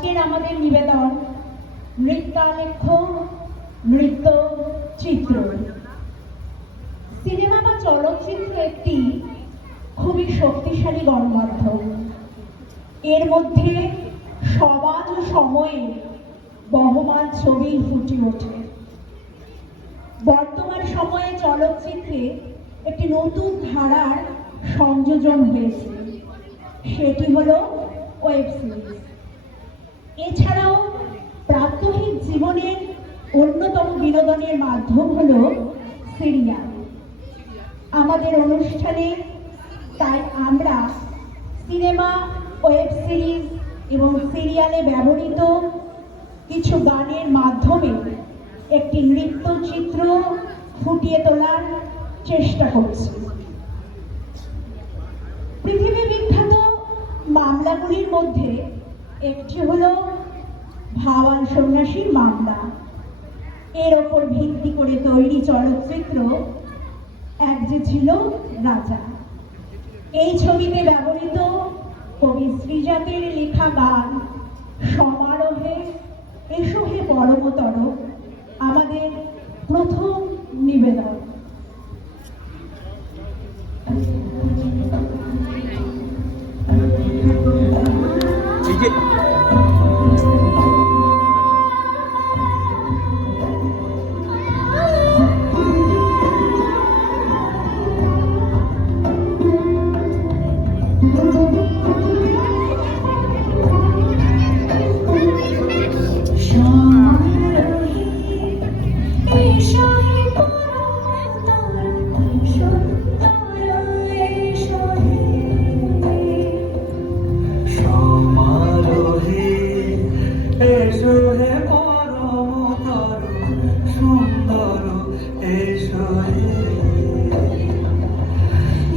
আজকের আমাদের নিবেদন নৃত্যালেখ্য নৃত্য চিত্র। সিনেমা বা চলচ্চিত্র একটি খুবই শক্তিশালী গণমাধ্যম। এর মধ্যে সমাজ ও সময়ে বহমান ছবি ফুটে ওঠে। বর্তমান সময়ে চলচ্চিত্রে একটি নতুন ধারার সংযোজন হয়েছে, সেটি হলো ওয়েব সিরিজ। এছাড়াও প্রাত্যহিক জীবনের অন্যতম বিনোদনের মাধ্যম হলো সিরিয়াল। আমাদের অনুষ্ঠানে তাই আমরা সিনেমা, ওয়েব সিরিজ এবং সিরিয়ালে ব্যবহৃত কিছু গানের মাধ্যমে একটি নৃত্যচিত্র ফুটিয়ে তোলার চেষ্টা করছি। পৃথিবী বিখ্যাত মামলাগুলির মধ্যে একটি হলো ভাওয়াল সন্ন্যাসীর মামলা। এর ওপর ভিত্তি করে তৈরি চলচ্চিত্র এক যে ছিল রাজা। এই ছবিতে ব্যবহৃত কবি শ্রীজাতের লেখা গান সমারোহে এসো হে পরমতর আমাদের প্রথম নিবেদন।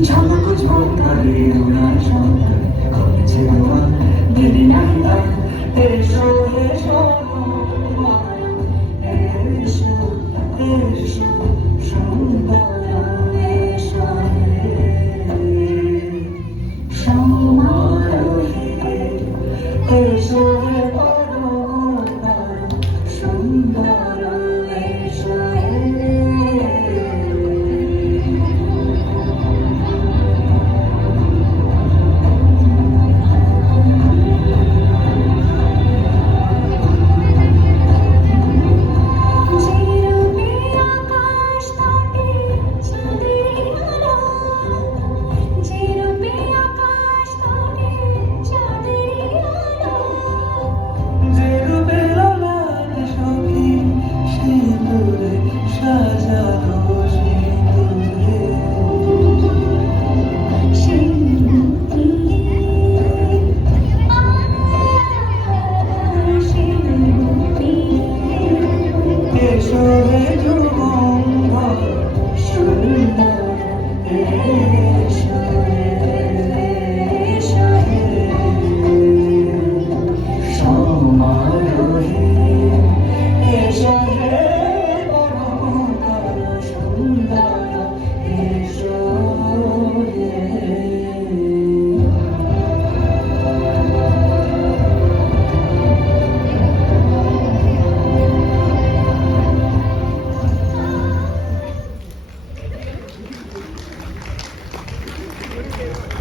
ঝলক ঝলকারে উনার সন্তান করেছে ভগবান দেরি নাই আর এসো এসো এসো এসো সুন্দর এসো সমারোহে এসো হে পরমতর সুন্দর এসো এসো